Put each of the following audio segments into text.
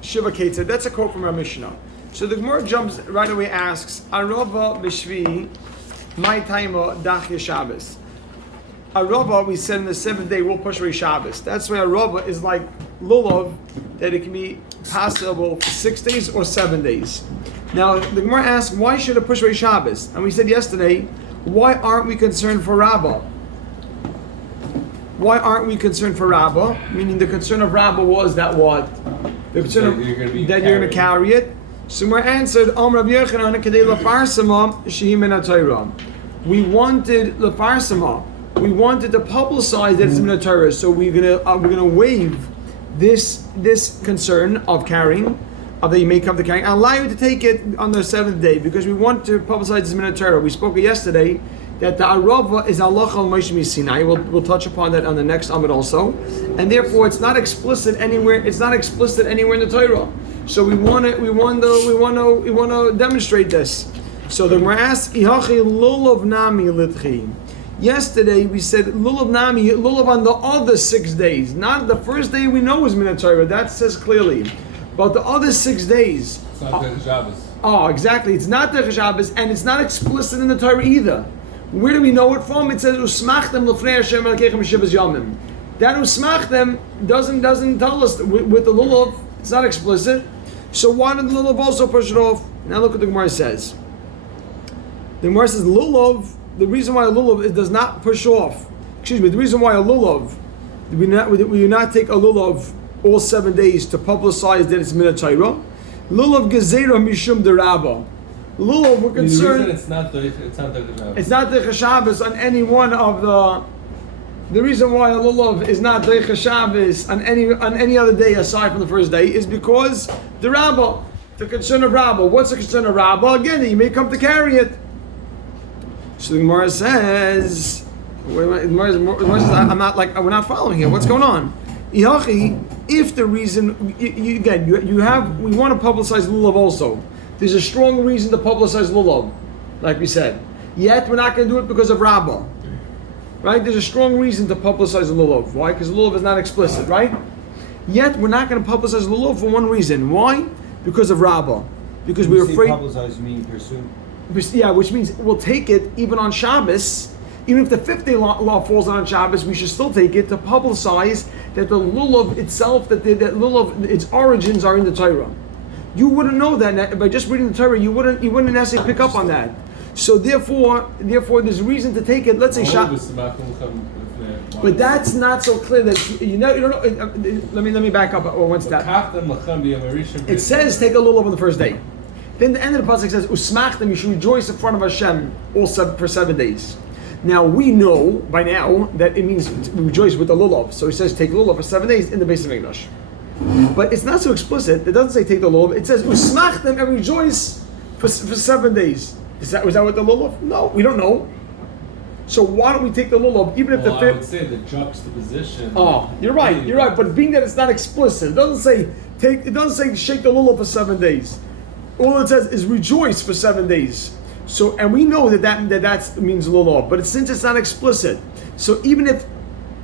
Shiva Ketzad. That's a quote from our Mishnah. So the Gemara jumps right away, asks, Arava b'shvi, my taima dachya Shabbos. Arava, we said in the 7th day, we'll push away Shabbos. That's why Arava is like lulav, that it can be possible for 6 days or 7 days. Now, the Gemara asks, why should it push away Shabbos? And we said yesterday, why aren't we concerned for Rabbah? Why aren't we concerned for Rabbah? Meaning the concern of Rabbah was that what? The concern of, you're going to carry it. So we answered, we wanted lefarsama. We wanted to publicize that it's min Torah. So we're gonna waive this concern of carrying, of that you may come to carrying, and allow you to take it on the 7th day because we want to publicize this min Torah. We spoke yesterday that the Arava is halacha al Moshe Sinai. We'll touch upon that on the next Amud also, and therefore it's not explicit anywhere. It's not explicit anywhere in the Torah. So we want to demonstrate this. So the Gemara asks, "Ihachi lulav nami litchi." Yesterday we said lulav nami, lulav on the other 6 days, not the first day we know is min Torah. That says clearly, but the other 6 days. It's not the Shabbos. Oh, exactly. It's not the Shabbos, and it's not explicit in the Torah either. Where do we know it from? It says usmachtem l'fnei Hashem elokechem b'shivas yamim. That usmachtem doesn't tell us with the lulav. It's not explicit. So why did the lulav also push it off? Now look what the Gemara says. The Gemara says lulav. The reason why a lulav does not push off. The reason why a lulav we do not take a lulav all 7 days to publicize that it's min Torah. Lulav gezerah mishum derabah. Lulav, we're concerned. The reason it's not the Shabbos. It's not the Shabbos on any one of the. The reason why a lulav is not the Shabbos on any other day aside from the first day is because the Rabbah, the concern of Rabbah. What's the concern of Rabbah? Again, you may come to carry it. So the Gemara says, I'm not like we're not following here. What's going on? If the reason we want to publicize lulav also. There's a strong reason to publicize lulav, like we said. Yet we're not going to do it because of Rabbah, right? There's a strong reason to publicize lulav. Why? Because lulav is not explicit, right? Yet we're not going to publicize lulav for one reason. Why? Because of Rabbah. Because we're afraid. Publicize meaning pursue. Yeah, which means we'll take it even on Shabbos. Even if the 5th day law falls on Shabbos, we should still take it to publicize that the lulav itself, that lulav, its origins are in the Torah. You wouldn't know that by just reading the Torah. You wouldn't necessarily pick up on that. So therefore, there's reason to take it. Let's say Shabbos, but that's not so clear. That you don't know. Let me back up one step. It says take a lulav on the first day. Then the end of the pasuk says usmachtem. You should rejoice in front of Hashem for 7 days. Now we know by now that it means rejoice with the lulav. So he says take lulav for 7 days in the base of Mikdash. But it's not so explicit. It doesn't say take the lulav. It says usmachtem and rejoice for 7 days. Was that what the lulav? No, we don't know. So why don't we take the lulav even if the fifth? I would say the juxtaposition. Oh, you're right. But being that it's not explicit, it doesn't say take. It doesn't say shake the lulav for 7 days. All it says is rejoice for 7 days. So, and we know that means lulav, but since it's not explicit, so even if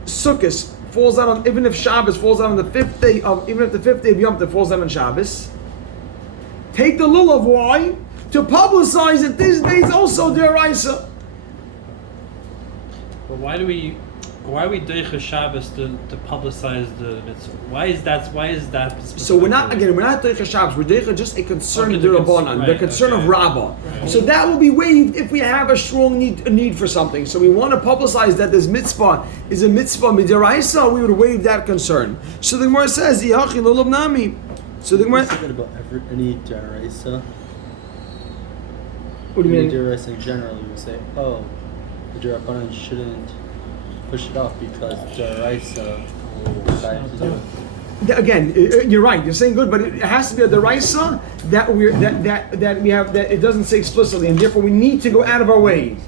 Sukkot falls out on, even if Shabbos falls out on the 5th day of, even if the 5th day of Yom Tov falls out on Shabbos, take the lulav. Why? To publicize that this day is also deraisa. But why are we doicha Shabbos to publicize the mitzvah? Why is that? So we're not doicha Shabbos. We're doicha just a concern of the Rabbanan, the concern of Rabbah. Right. So that will be waived if we have a strong need for something. So we want to publicize that this mitzvah is a mitzvah midiraisa. We would waive that concern. So the Gemara says, "Yachi lulav nami." So the Gemara. Talking about any deraisa. What do you mean? Deraisa generally, we say, the Rabbanan shouldn't push it off because deraisa will decide to do it. Again, you're right. You're saying good, but it has to be a deraisa that we have that it doesn't say explicitly, and therefore we need to go out of our way.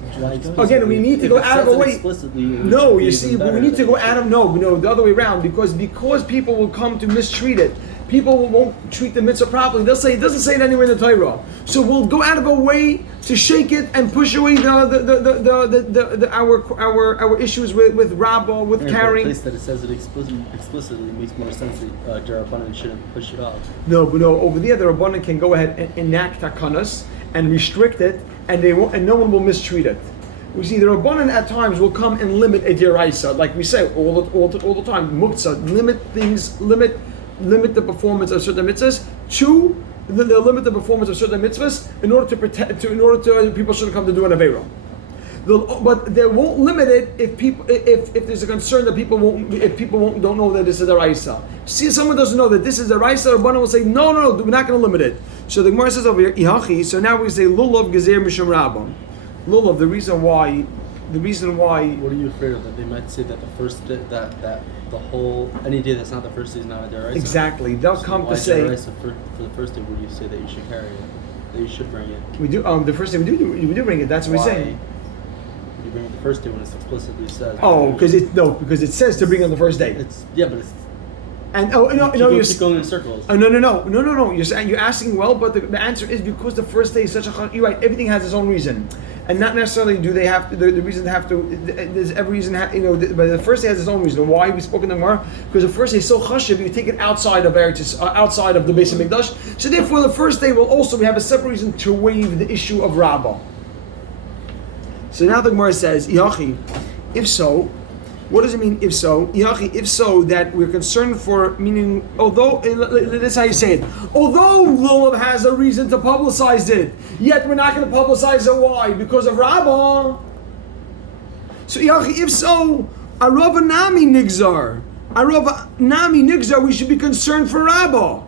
Again, we need to go out of our way. No, you see, we need to go out of the other way around because people will come to mistreat it. people won't treat the mitzvah properly. They'll say it doesn't say it anywhere in the Torah. So we'll go out of our way to shake it and push away our issues with Rabbah, with carrying. The place that it says it explicitly makes more sense that Derabanan shouldn't push it off. No, but no, over there the Rabbanan can go ahead and enact takanas and restrict it, and they won't, and no one will mistreat it. We see the Rabbanan at times will come and limit a deraisa, like we say all the time. Muktzah, limit things, limit the performance of certain mitzvahs. They'll limit the performance of certain mitzvahs in order to protect, in order to people shouldn't come to do an avera. But they won't limit it if there's a concern that people don't know that this is a deraisa. See, if someone doesn't know that this is a deraisa, the Rabbanan will say no, we're not going to limit it. So the Gemara says over here, Ihachi. So now we say lulav gezer mishum rabbah. Lulav, the reason why. What are you afraid of? That they might say that the first day, that the whole any day that's not the first day is not a deraisa. Exactly, they'll come to say for the first day. Would you say that you should carry it? That you should bring it? We do. The first day we do bring it. That's what we're saying. You bring it the first day when it explicitly says. Oh, because it says to bring on the first day. But it's. And you're keep going in circles. No. You're asking well, but the answer is because the first day is such a. You're right. Everything has its own reason, and not necessarily do they have to. The reason they have to. There's every reason. But the first day has its own reason. Why we spoke in the Gemara? Because the first day is so chashiv. You take it outside of outside of the Beis Hamikdash. So therefore, the first day will also we have a separate reason to waive the issue of Rabbah. So now the Gemara says, Yachi, if so. What does it mean, if so? Yachi, if so, that we're concerned for, meaning, although, that's how you say it, although Lulav has a reason to publicize it, yet we're not going to publicize it. Why? Because of Rabbah. So Yachi, if so, Arava Nami Nigzar, we should be concerned for Rabbah.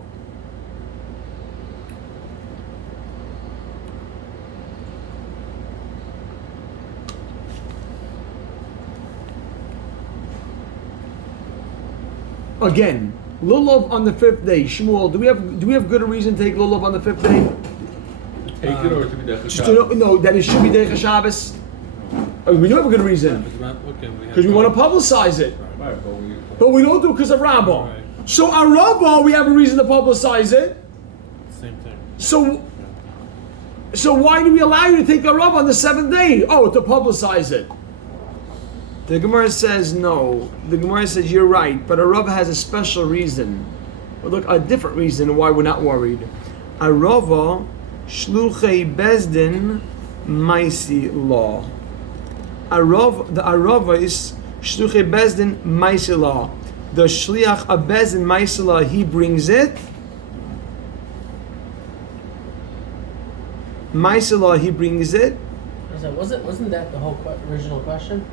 Again, lulav on the fifth day. Shmuel, do we have good reason to take lulav on the fifth day? Take it or to be derech Just to know that it should be derech Shabbos. We do have a good reason because we want to publicize it, but we don't do it because of Rabbah. Right. So our Rabbah, we have a reason to publicize it. Same thing. So why do we allow you to take a Rabbah on the seventh day? Oh, to publicize it. The Gemara says no. The Gemara says you're right, but a Rav has a special reason. But look, a different reason why we're not worried. A Rava shluchei bezdin maisi law. The Arava is shluchei bezdin maisi law. The shliach of bezdin maisi law, he brings it. Maisi law, he brings it. Wasn't that the whole original question?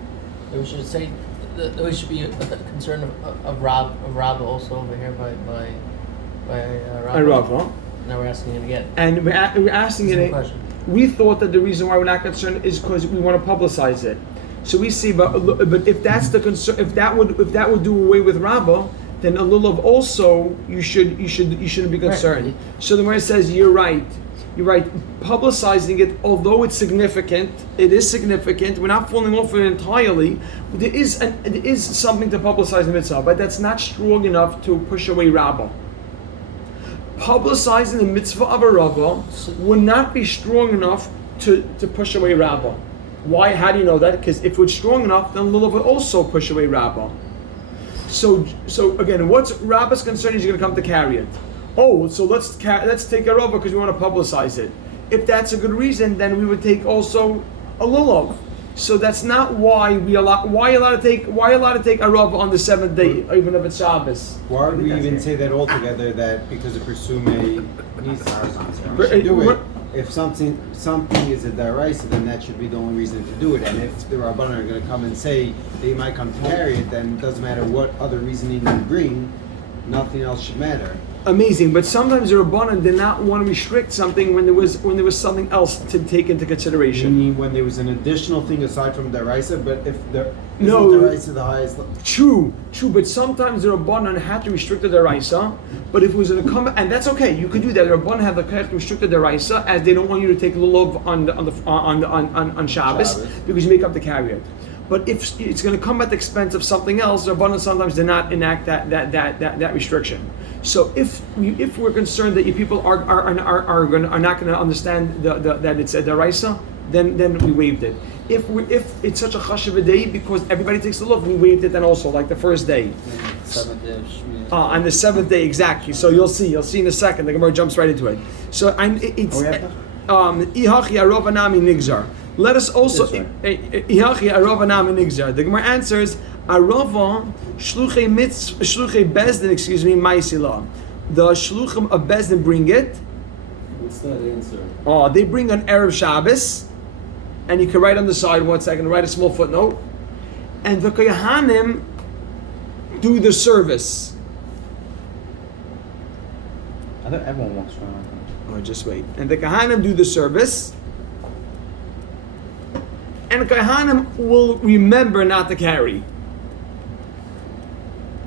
That we should say that we should be concerned of Rabbah also over here by Rabbah. Now we're asking it again. And we're asking it. We thought that the reason why we're not concerned is because we want to publicize it. So we see, but if that's the concern, if that would do away with Rabbah, then a lulav also you shouldn't be concerned. Right. So the Gemara says you're right. You're right. Publicizing it, although it's significant, it is significant. We're not falling off it entirely. There is something to publicize the mitzvah, but that's not strong enough to push away Rabbah. Publicizing the mitzvah of a Rabbah would not be strong enough to push away Rabbah. Why? How do you know that? Because if it's strong enough, then Lulav would also push away Rabbah. So again, what's Rabbah's concern? He's going to come to carry it. Oh, so let's take a Rabbah because we want to publicize it. If that's a good reason, then we would take also a lulav. So that's not why we allow. Why allowed to take a Rabbah on the seventh day, even if it's Shabbos? Why would we even say that altogether? That because of Persume needs to do it. If something is a daraisa, then that should be the only reason to do it. And if the Rabbanan are going to come and say they might come to carry it, then it doesn't matter what other reasoning you bring. Nothing else should matter. Amazing, but sometimes the Rabbanan did not want to restrict something when there was something else to take into consideration. Meaning when there was an additional thing aside from daraisa, but if the daraisa the highest. True, but sometimes the Rabbanan had to restrict the daraisa. But if it was going to come, and that's okay, you could do that. The Rabbanan have the correct to restrict the daraisa as they don't want you to take lulav on Shabbos because you make up the carrier. But if it's going to come at the expense of something else, the Rabbanan sometimes did not enact that restriction. So if we're concerned that you people are not going to understand that it's a daraisa, then we waived it. If it's such a chashuv day because everybody takes the lulav, we waived it then also, like the first day. 7th day of Shmini. On the 7th day, exactly. So you'll see in a second. The Gemara jumps right into it. So it's ihachi arova nami nigzar. Let us also ihachi arova nami nigzar. The Gemara answers arova shluchei bezdin. Excuse me, ma'isila. The shluchim of bezdin bring it. What's that answer? Oh, they bring on erev Shabbos, and you can write on the side 1 second. Write a small footnote, and the kohanim do the service. I think everyone walks around. Oh, just wait. And the Kahanim do the service. And the Kahanim will remember not to carry.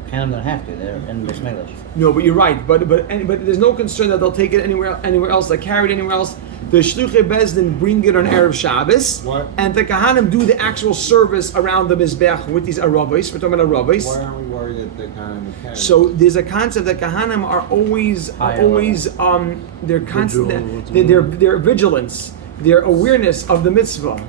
Kahanim don't have to. They're in Beis Mikdash. No, but you're right. But there's no concern that they'll take it anywhere else. They carry it anywhere else. The Shluchei Bezdin bring it on Erev Shabbos. What? And the Kahanim do the actual service around the Mizbeach with these Arabais. We're talking about Arabais. Why aren't we worried that the kind of carry? So there's a concept that Kahanim are always they're constant, their vigilance, their awareness of the mitzvah.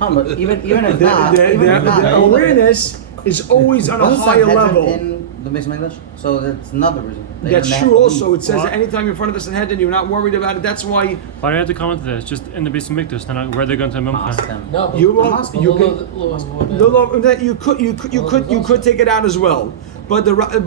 But even if The not, awareness is always on a wasn't higher Sanhedrin level. in the Beis Mikdash? So that's another reason. They That's didn't have true to also. leave. It says that anytime you're in front of the Sanhedrin, you're not worried about it. That's why Why do you have to comment to this? Just in the Beis Mikdash, they're not where they're going to Ask Mimcha. them. No, but you must be. you could take it out as well. But the going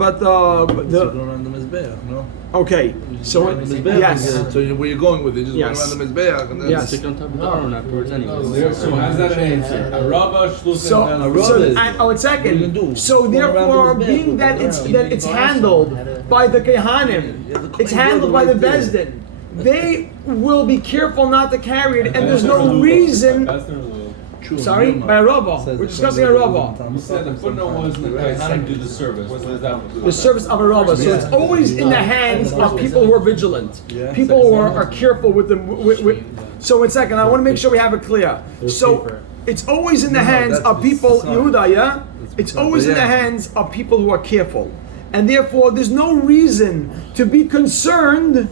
around the Mizbeach, no? okay. So Around the Mizbeach, yes. So where you're going with it, just Yes. going around the Mizbeach, and then Yes. Stick on top of the arm afterwards anyway. So how's that an answer? A Rava, Shluchim, So, and a Rava so is- I would What are you gonna second. do? So Go around therefore, the being Mizbeach, that go around. it's handled by the Kehanim, it's handled by the Bezdin. They will be careful not to carry it, and there's no reason. True, Sorry, Yoma. by a Rava. Says We're it discussing a from Rava. You said the footnote was the Kaihanim do the service. What does that mean? The service of a Rava. So it's always in the hands of people who are vigilant, people who are careful with them. So one second, I want to make sure we have it clear. So it's always in the hands of people, Yehuda, yeah? It's always in the hands of people who are careful. And therefore, there's no reason to be concerned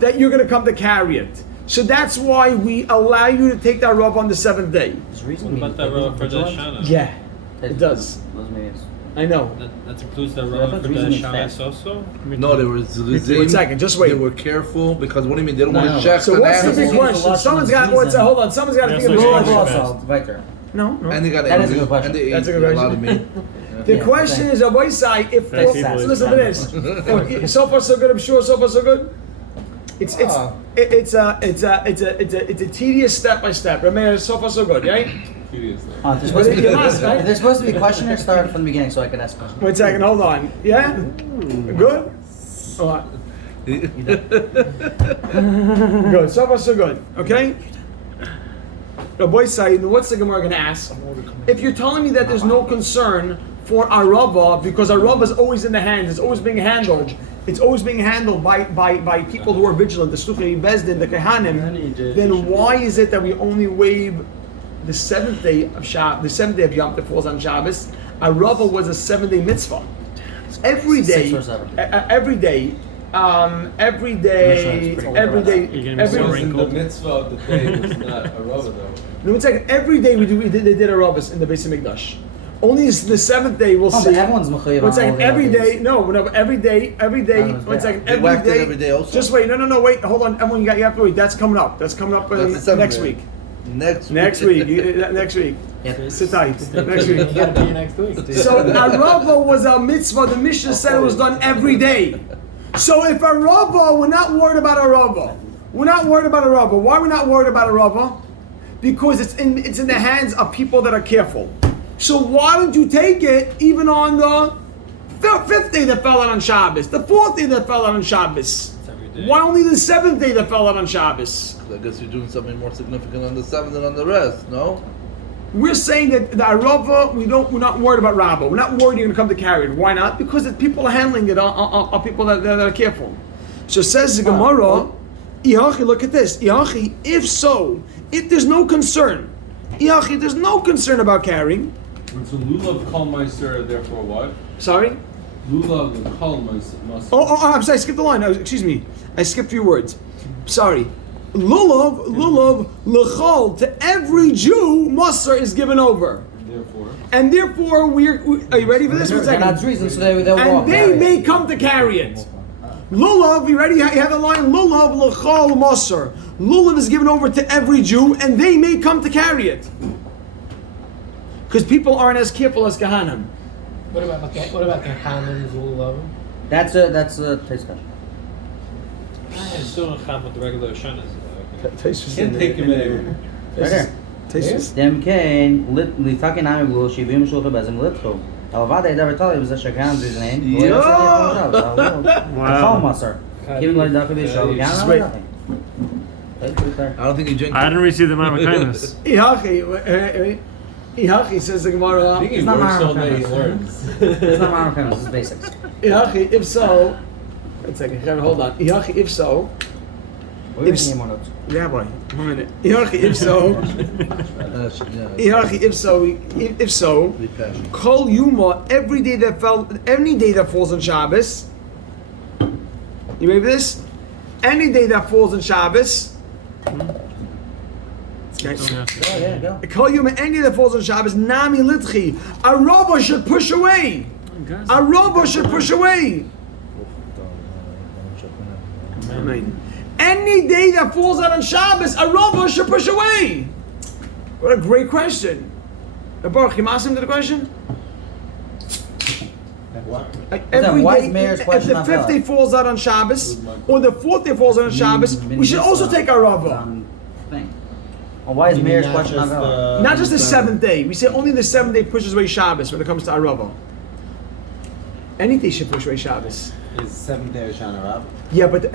that you're going to come to carry it. So that's why we allow you to take that robe on the 7th day. There's reason What about that row for the Shana? Yeah, it does. Those means. I know. That includes the Yeah, row that's for the reasoning Shabbos fast. also? No, they were zrizim. 1 second, just wait. They were careful because what do you mean? They don't No, want no. to check So the what's the big animals. question? Someone's got. Hold on. Someone's got to think of Yes, the I question. should. Also, Viter. No, no. And they got That is a angry, good question. and they That's a ate good a lot of question. meat. The Yeah, question thanks. is, a boy side, if Thanks, listen people. to this. So far so good. I'm sure. So far so good. It's a tedious step by step. Remember, so far so good, right? Tedious, though. Oh, if there's supposed to be, You must, right? if there's supposed to be a question, start from the beginning so I can ask questions. 1 second, hold on. Yeah, good. All right. Good. So far so good. Okay. The boy side. What's the Gemara going to ask? If you're telling me that there's no concern for Arava because Arava is always in the hands, it's always being handled. It's always being handled by people who are vigilant, the Shluchei Bezdin, the Kehanim. Then why is it that we only waive the 7th day of the 7th day of Yom that falls on Shabbos? Arava was a 7-day mitzvah. Every day, 6 or 7. every day, every day, every day, You're gonna be so every. wrinkled. The mitzvah of the day was not a Rava, though. No, 1 second. Every day they did Arabas in the Beis Hamikdash. Only the 7th day we'll Oh, see. but everyone's mechayev 1 on second. all the Every other day, days. no, every day. That was 1 bad. second. They Every whacked it day. every day also. Just wait. No. Wait. Hold on. Everyone, you have to wait. That's coming up. That's coming up That's the next 7th week. day. Next Next week. Next week. Yeah. Sit tight. Next week. You gotta be here next week. So Arava was a mitzvah. The Mishnah said it was done every day. So if Arava, we're not worried about Arava. We're not worried about Arava. Why are we not worried about Arava? Because it's in the hands of people that are careful. So why don't you take it even on the 5th day that fell out on Shabbos, the 4th day that fell out on Shabbos? every day. Why only the 7th day that fell out on Shabbos? I guess you're doing something more significant on the 7th than on the rest, no? We're saying that the Arava, we're not worried about Rabba. We're not worried you're going to come to carry it. Why not? Because the people are handling it are people that are careful. So says the Gemara, Ihachi, look at this. Ihachi, if there's no concern, Ihachi, there's no concern about carrying. It's a lulav kol meiser, therefore what? Sorry? Lulav and Kol must. I'm sorry, I skipped the line. Excuse me. I skipped a few words. Sorry. Lulav, l'chol, to every Jew, Musar is given over. And therefore, are you ready for this? One second. God's reason, so they'll and walk. they may come to carry it. Lulav, you ready? You have the line, Lulav, l'chol, Musar. Lulav is given over to every Jew, and they may come to carry it. Because people aren't as careful as Kahanim. What about Kahanim, Lulav? That's a discussion. It's still in Cham with the regular Shanas. Can't take him in. Right there. Dem Kain, Litakin Amigul, Shivim Shulcha Bezim Litko. Alvada never told you was a Shakan's his name. Wow. Sir. Keeping like Dr. Bishop. I don't think he drinks. I didn't receive the amount of kindness. Ihachi says the Gemara. I think he works all day, he learns. It's not Ma'amar Kindness, it's basics. Ihachi, if so, one second, hold on. Ihachi, if so, Rabbi, 1 minute. Ihachi, if so, if so, Kol Yuma, any day that falls on Shabbos. You ready for this? Any day that falls on Shabbos. Go. Kol Yuma, any day that falls on Shabbos, Nami Litchi. A Rabba should push away. A Rabba should push away. Amen. Any day that falls out on Shabbos, a Rabba should push away. What a great question. Baruch, you asked him to the question? What? Every why is day, Meir's if question the not fifth day valid? falls out on Shabbos, or the fourth day falls out on Shabbos, we should also take our Rabba. Thing. Well, why is You mean Meir's not question not just valid? Not just the seventh day. We say only the seventh day pushes away Shabbos when it comes to Arava. Any day should push away Shabbos. Is 7th day of Shana Rab? Yeah, but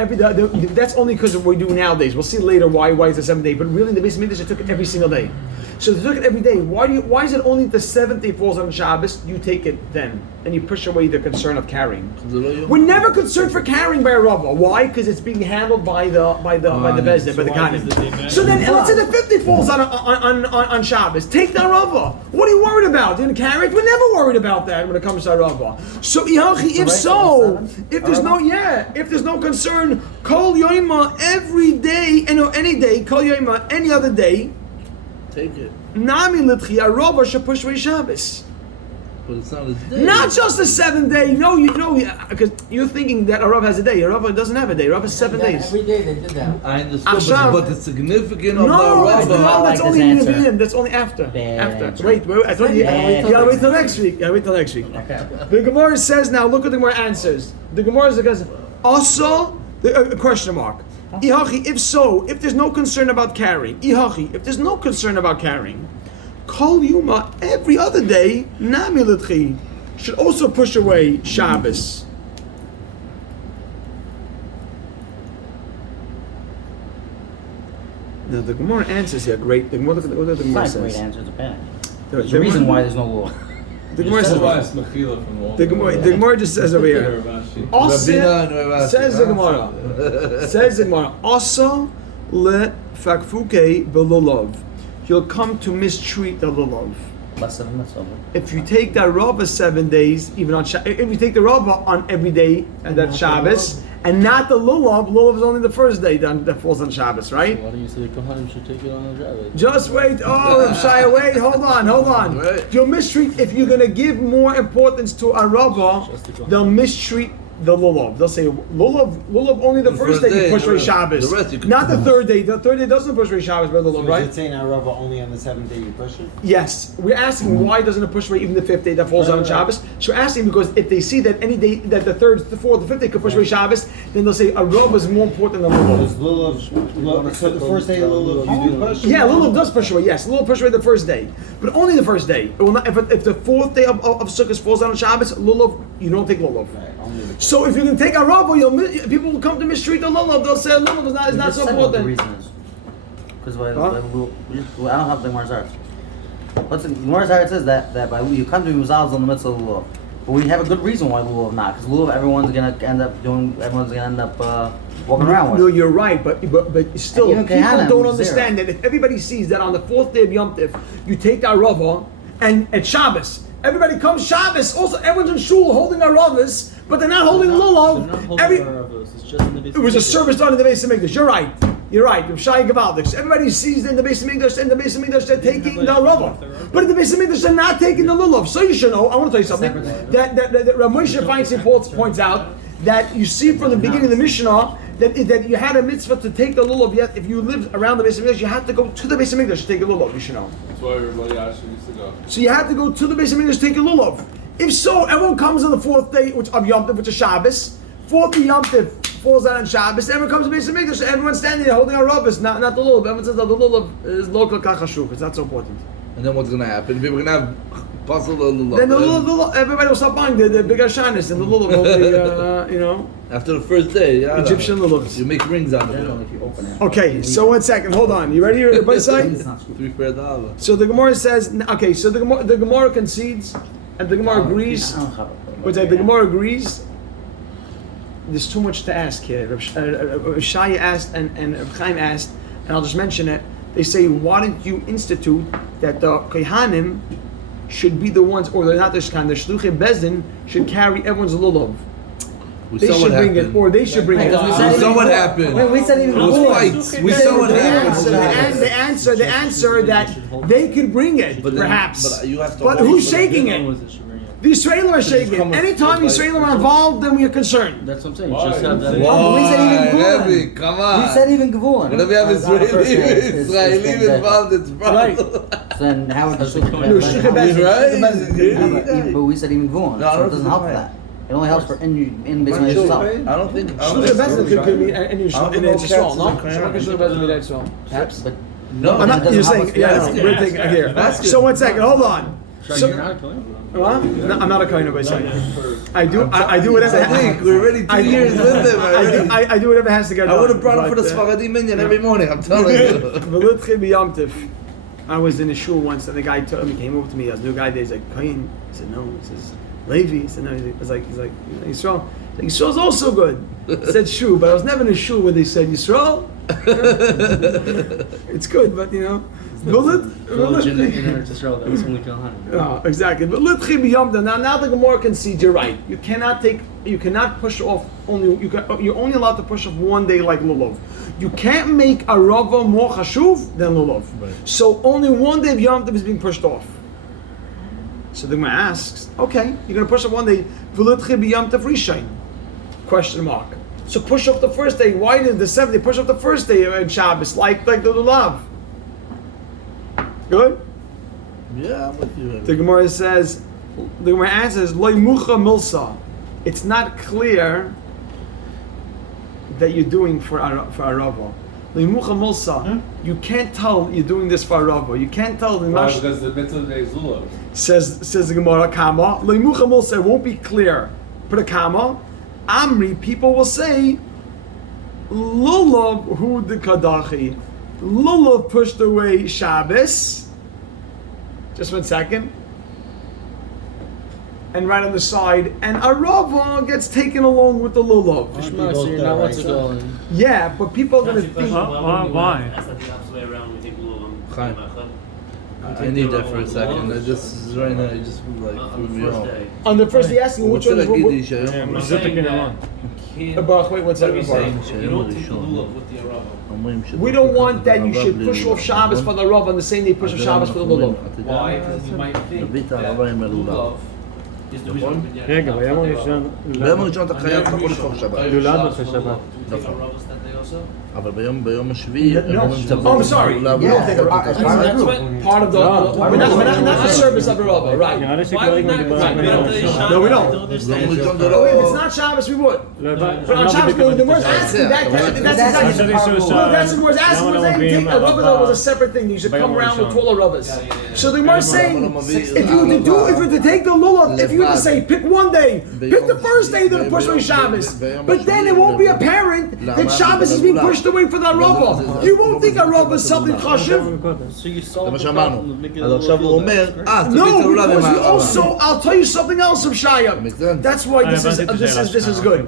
that's only because of what we do nowadays. We'll see later why it's the seventh day. But really, the basic Midrash took it every single day. So if you took it every day, why is it only the seventh day falls on Shabbos? You take it then, and you push away the concern of carrying. We're never concerned for carrying by a Rava. Why? Because it's being handled by the Bezdin, by the Kohanim. So then, let's say the fifth day falls on Shabbos. Take the Rava. What are you worried about? You're gonna carry it? We're never worried about that when it comes to Rava. So if there's no concern, Kol Yoima every day, any day, Kol Yoima any other day. Take it. Nami Litchi, a Rabba should push away Shabbos. But it's not his day. Not just the seventh day. No, because you're thinking that a Rav has a day. A Rav doesn't have a day. A Rav has 7 days. Every day they did that. I understood, Achshav. but the significance of No, the that's Rabbah. only this in answer. Nevi'im. That's only after. Bad answer. Wait. I told you. Bad You gotta wait till next week. Okay. The Gemara says now. Look what the Gemara answers. The Gemara says also a question mark. Ihachi, if so, if there's no concern about carrying. Ihachi, if there's no concern about carrying. Kol Yuma every other day. Nami Litchi should also push away Shabbos. Now the Gemara answers here. Great. The Gemara, look at what the Gemara It's not a great says. answer, it's a bad. There's There's a reason why there's no law. The Gemara says. The Gemara just says over here. Rabbeinu, Says the Gemara. Says the Gemara. Asa le fakfuke belulav. You'll come to mistreat the lulav. Less than that's over. If you take the Rava 7 days, even on if you take the Rava on every day, and that's Shabbos, and not the lulav is only the first day that falls on Shabbos, right? Why don't you say the Kohanim should take it on the Shabbos? Just wait. Oh, Shia, wait. Hold on. Right. You'll mistreat if you're gonna give more importance to a Rava. They'll mistreat the lulav. They'll say lulav only the first day you push away Shabbos, the rest you can not the third day. The third day doesn't push away Shabbos by lulav, So right? is it saying Arava only on the 7th day you push it? Yes, we're asking why doesn't it push away even the fifth day that falls on Shabbos? So we're asking because if they see that any day that the third, the fourth, the fifth day could push away Shabbos, then they'll say a Rav is more important than Does lulav. so the first day of Lulav you do push? Yeah, lulav does push away. Yes, lulav push away the first day, but only the first day. It will not, if the fourth day of Sukkot falls on Shabbos, lulav you don't take lulav. Right, only the So if you can take a Rav, people will come to mistreat the lulav. They'll say lulav is not so What the important. reason is. Because I don't have the Gemara's Arts. The Gemara's Arts says that by you come to be Muzal's in the midst of the law. But we have a good reason why lulav not, because lulav everyone's gonna end up walking around with. No, you're right, but still, Even people Kehanim don't was understand that if everybody sees that on the fourth day of Yom Tif, you take that Rava, and at Shabbos, Everybody comes Shabbos. Also, everyone's in shul holding a ravas, but they're not holding a They're not lulav. holding Baravos, it's just in the It was a service done in the base of Mikdash. You're right. You're right. Shai Gavaldik. Everybody sees in the base of Mikdash. In the base of Mikdash, they're taking the rava. But in the base of Mikdash, they're not taking the lulav. So you should know. I want to tell you something. That Rav Moshe Feinstein points out that you see from the beginning of the Mishnah that you had a mitzvah to take the lulav. Yet if you lived around the base of Mikdash, you had to go to the base of Mikdash to take the lulav. You should know. That's why everybody actually used to go. So you had to go to the base of Mikdash to take a lulav. If so, everyone comes on the fourth day of Yom Tov, which is Shabbos. Fourth day Yom Tov falls out on Shabbos. Everyone comes to the base of Mikdash. Everyone's standing there holding our rubbers, not the lulav. Everyone says that the lulav is local kachashuv. It's not so important. And then what's gonna happen? People are gonna have puzzle lulav. Then the lulav, everybody will stop buying the big ashanis and the lulav will be, After the first day, yeah. Egyptian lulavs. You make rings out of Generally, it. if you open it. Okay, so 1 second, hold on. You ready? Everybody say? It's not scooped. $3 for $1. So the Gemara says, okay, so the Gemara concedes and the Gemara agrees. I don't have it. The Gemara agrees. There's too much to ask here. Rav Shaya asked and Rav Chaim asked, and I'll just mention it. They say, why don't you institute that the Kohanim should be the ones, or they're not the Shkan, the Shluchim Bezdin should carry everyone's lulav. We They saw should what bring happened. it, or they should bring it. We We saw what happened. Wait, we said even Those before. fights. We saw what happened. The answer that they could bring it, But then- perhaps. but you have to But hold- who's but shaking Everyone it? was a Shemariah. The Israelim are shaking come it. with- Anytime the like- Israelim are involved, then we are concerned. That's what I'm saying. Why? Just have that. Why? we said even Why? Gvulin. Heavy, come on. We said even Gvulin. Whenever you have Israeli involved, it's Right. problem. Then how would the That's Shluchim what No, Bezdin. Shluchim Bezdin. Right? But we said even Gvulin, No, I so don't it doesn't think help it's that. It only helps for in business Sure. itself. I don't think. Shluchim Bezdin could be in Israel, no? Cats Shluchim Bezdin in Israel. Perhaps. But No, I'm not, It doesn't you're help saying, us yeah, be no, we're taking here. Basket. So 1 second, hold on. So, You're not a Kohen? what? No, I'm not a Kohen by saying. I do whatever. Sadiq, we're already 2 years with them already. I do whatever has to get done. I would have brought him for the but, Sfaradi minion every morning, I'm telling you. V'litchi b'yamtiv. I was in a shul once, and the guy told me, came over to me. I was a new guy there. He's like, Kohen. I said, no. He says, Levi. He said, no. He's like, Yisrael. Yisrael's also good. I said shul, but I was never in a shul where they said Yisrael. It's good, but Village in Eretz Yisrael, that was only Kohanim. Oh, exactly. But litchi b'yamda. Now the Gemara concedes you're right. You cannot push off you're only allowed to push off 1 day like lulav. You can't make a rava more chashuv than lulav. Right. So only 1 day of Yom Tov is being pushed off. So the Gemara asks, okay, you're going to push off 1 day. V'litchi b'yam tov rishain? Question mark. So push off the first day. Why did the 7th day push off the first day of Shabbos like the lulav? Good. Yeah, I'm with you. The Gemara says, the Gemara answers, Loi mucha milsa. It's not clear that you're doing for a rava. Loi mucha milsa. You can't tell you're doing this for a rava. You can't tell the Why? Mash. Because the mitzvah is lulav. Says the Gemara, Kama. Loi mucha milsa. It won't be clear. Put a Kama. Amri. People will say, Lulav hu de kadachi. Lulav pushed away Shabbos. Just 1 second. And right on the side, and a rava gets taken along with the lulav. Shema, so you're not what's going. Yeah, but people are gonna think. Why? That's not the opposite way around. We think Chaim. Lulav. I need that for a second. I just right now, I just like On threw me the first off. day. On the first day, asking which one is what. Giddy Shayom. We're saying that you can't- Baruch, wait 1 what are we second. saying? Baruch. You don't take the lulav with the arava. We don't want that you should push off Shabbos for the Rav on the same day push off Shabbos for the Lulav. Why? Because you might think that lulav is the reason we get רגע, ביום הראשון, ביום הראשון אתה חייב אתה יכול לבחור שבת. לולב אחרי שבת. אבל ביום השביעי הם No. אומרים Oh, I'm sorry. We don't take a Rav. That's what. Part of the, but not the service of the Rav, right? נראה לי Why שכבר would דיברנו not? דיברנו Right, No, we don't. ביום ראשון זה Oh, if it's לא... not Shabbos, we would. לא הבנתי. But on Shabbos, the word's asking that. That's exactly. Well, that's the word's asking. We're saying take a Rav was a separate thing. You should come around with taller Ravas. So the Gemara is saying, if you were to take the lulav, if you were to say pick 1 day, pick the first day that push away Shabbos, but then it won't be apparent that Shabbos is being pushed away for the Rava. You won't think a Rava is something chashiv. So you saw זה מה שאמרנו. אז עכשיו הוא אומר, תביא את No, הלולב עם because we הערבה. also, I'll tell you something else of Shaya. Makes sense. That's why this is good.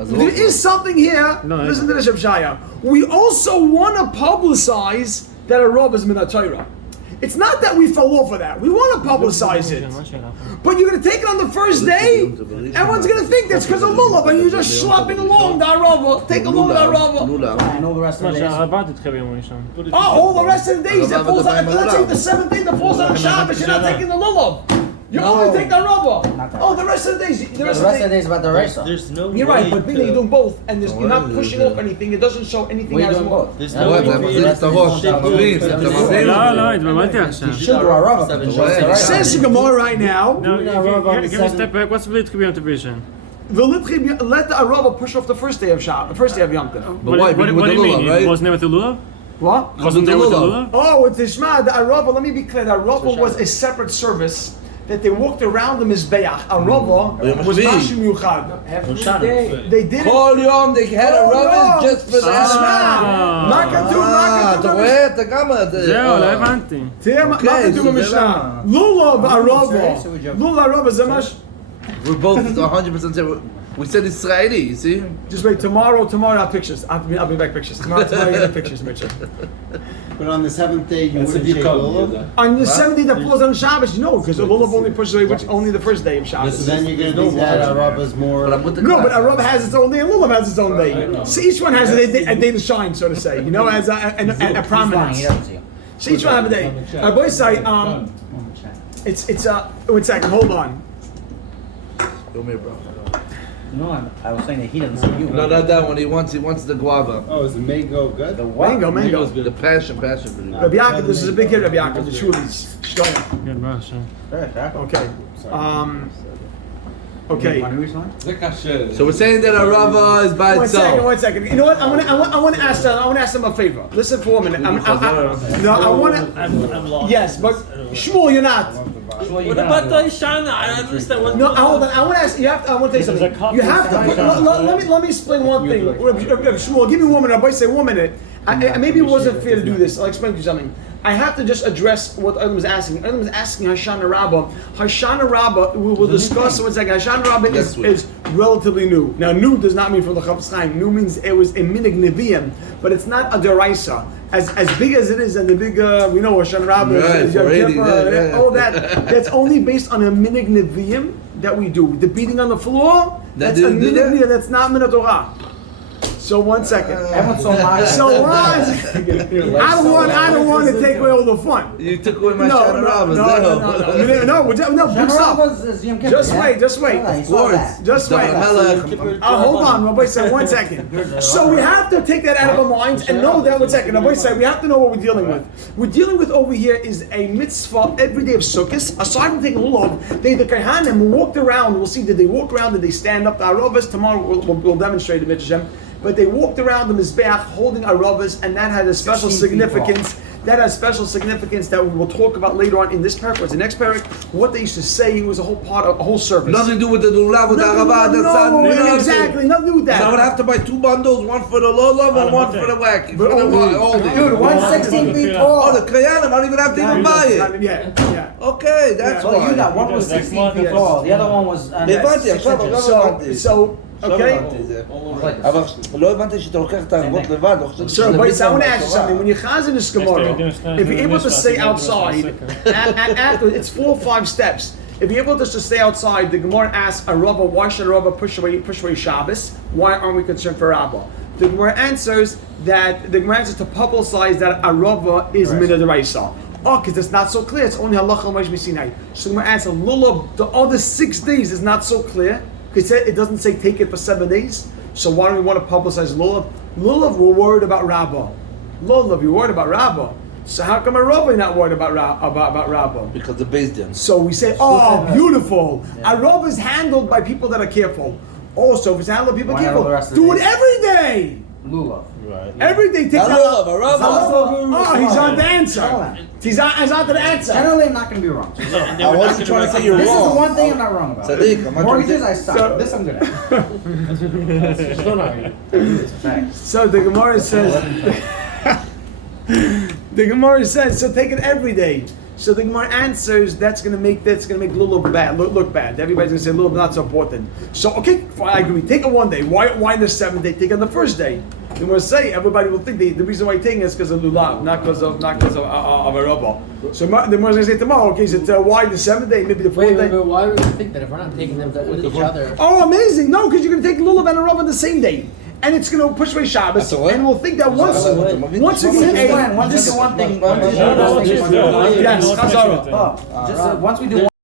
אז There is something here. No, Listen to this, Shaya. We also want to publicize that a Rav is min Torah. It's not that we fell off of that. We want to publicize it. But you're going to take it on the first day? Everyone's going to think that's because of lulav, and you're just slopping along the arava. Take along the arava. I know the rest of the days. Oh, all the rest of the days that falls on, let's say the seventh day that falls on Shabbos, you're not taking the lulav. You only take the arava. Oh, the rest of the days. The rest of the days about the race. There's no You're way right, but Bina, you're doing both, and you're not pushing off anything. It doesn't show anything We're as doing more. both. There's אתה no רואה, way אתה for מחזיק you את הראש, אתה מבין, אתה מבין. לא, התבלבלתי עכשיו. You should do a rubber. It says in Gemara right now, No, give me a step back. What's the split Yom Tov Rishon? let the arava push off the first day of Shabbos, the first day of Yom Tov. But why? What do With the you mean? lulav, right? It wasn't there with the lulav? What? Wasn't there with the lulav? Oh, with Tishma, the arava, let me be clear, the arava was a separate service that they walked around the Mizbeach. Arava was Mashim Yuchad. They did it. כל יום they had a rubber just for that. מה כתוב אתה רואה? אתה גם... זהו, לא הבנתי. תראה מה כתוב במשנה. לולב arava. לולב arava זה משהו. We're both 100% sure. We said Israeli, you see? Just wait, tomorrow I have pictures. I'll be back pictures. Tomorrow you have pictures, Mitchell. But on the seventh day, you That's wouldn't if shake you come. lulav? On the 70 that falls on Shabbos, no, because the lulav only pushes away only the first day of So Shabbos. then you're going to think that arava's more... But I'm with the No, but class. Arava has its own day and Lulav has its own day. So each one has a day to shine, so to say. You know, as a He's prominence. lying, he doesn't see him. So each one have a day. Boy say, it's 1 second, hold on. Come here, bro. No, I was saying that he doesn't see you. No, not that one. He wants the guava. Oh, is the mango good? The what? Mango. The passion. Rabbi Yaakov, this is a big hit, Rabbi Yaakov, the Shulis. Shkoyah. כן, מה עכשיו? Okay. Okay. זה קשה. So we're saying that a rava is by 1 second, itself. 1 second. You know what? I want to ask them a favor. Listen for a minute. I want to. I'm lost. Yes, but Shmuel, you're not. What about the Ishana? I don't understand what. No, hold on. I want to ask. I want to tell you something. You have to. Let me explain one thing. Shmuel, give me 1 minute. Everybody say 1 minute. Maybe it wasn't fair to do this. I'll explain to you something. I have to just address what Adam was asking. Adam was asking Hashana Rabbah. Hashana Rabbah, we will discuss in 1 second. Hashana Rabbah is relatively new. Now, new does not mean from the Chafetz Chaim. New means it was a minig neviim, but it's not a deraisa. As big as it is, and the big, we know Hashana Rabbah, Right, Yom 480, Kippur, yeah. all that. That's only based on a minig neviim that we do. The beating on the floor, that's a didn't do minig that? neviim. That's not min Torah. So 1 second. Everyone's so mad. So what? I don't want to take away all the fun. You took away my No, shana ravas. big stuff. Just wait. Just wait. Hold on, Rabbi said 1 second. So we have to take that out of our minds and know that 1 second. Rabbi said we have to know what we're dealing with. We're dealing with over here is a mitzvah every day of Sukkot. Aside from taking lulav, the Kohanim walked around. We'll see, did they walk around? Did they stand up? The Aravas, tomorrow we'll demonstrate it, Mitzvah. But they walked around the Mizbeach holding Aravas, and that had a special significance. That has special significance that we will talk about later on in this parak. What's the next parak? What they used to say was a whole part of a whole service. Nothing to do with the lulav, with the arava. No, exactly. Nothing to do with that. So I would have to buy 2 bundles, one for the lulav and one for the wacky. For the oldie. Dude, 116 feet Oh, tall. the Kayanim, I don't even have to even buy it. Yeah. Okay, that's Well, you why. got one was 16 feet tall. The other one was. הבנתי, עכשיו הבנתי. So, okay. אבל לא הבנתי שאתה לוקח את הערבות לבד. Sir, but I want to ask you something. When you chazan this Gemara, if you're able to stay outside, after it's 4 or 5 steps. If you're able to just stay outside, the Gemara asks a Rabbah, why should a Rabbah push away Shabbos? Why aren't we concerned for Rabbah? The Gemara answers to publicize that a Rabbah is Mina D'Oraisa. Oh, because it's not so clear. It's only halacha l'maish b'sinai. So the Gemara answers, lulav, the other 6 days is not so clear. Because it doesn't say take it for 7 days. So why do we want to publicize lulav? Lulav, we're worried about Rabbah. Lulav, you're worried about Rabbah. So how come a Rabbah not worried about Rabbah? Because the base din. So we say, oh, beautiful. A Rabbah is handled by people that are careful. Also, if it's handled by people careful, do it every day. Lulav. Right. Every day, take Lulav, a Rabbah. Oh, he's on the answer. He's on to the answer. Generally, I'm not going to be wrong. I wasn't trying to say you're This is the wrong. one thing I'm not wrong about. Sadiq, I'm not trying to Mortgages, say... I suck. This I'm good at. So the Gemara says, so take it every day. So the Gemara answers that's gonna make lulav bad, look bad. Everybody's gonna say lulav not so important. So okay, fine, I agree. Take it one day. Why the 7th day? Take it on the first day. Then we'll say everybody will think the reason why you're taking it is because of lulav, not because of a rubber. So the more going to say tomorrow, okay, is it why the 7th day, maybe the 4th day? But why would we think that if we're not taking them with each other? Oh, amazing! No, because you're going to take lulav and a rubber on the same day. And it's going to push away Shabbos, and we'll think that once you get Once you do one thing, yes, Chazara. once we do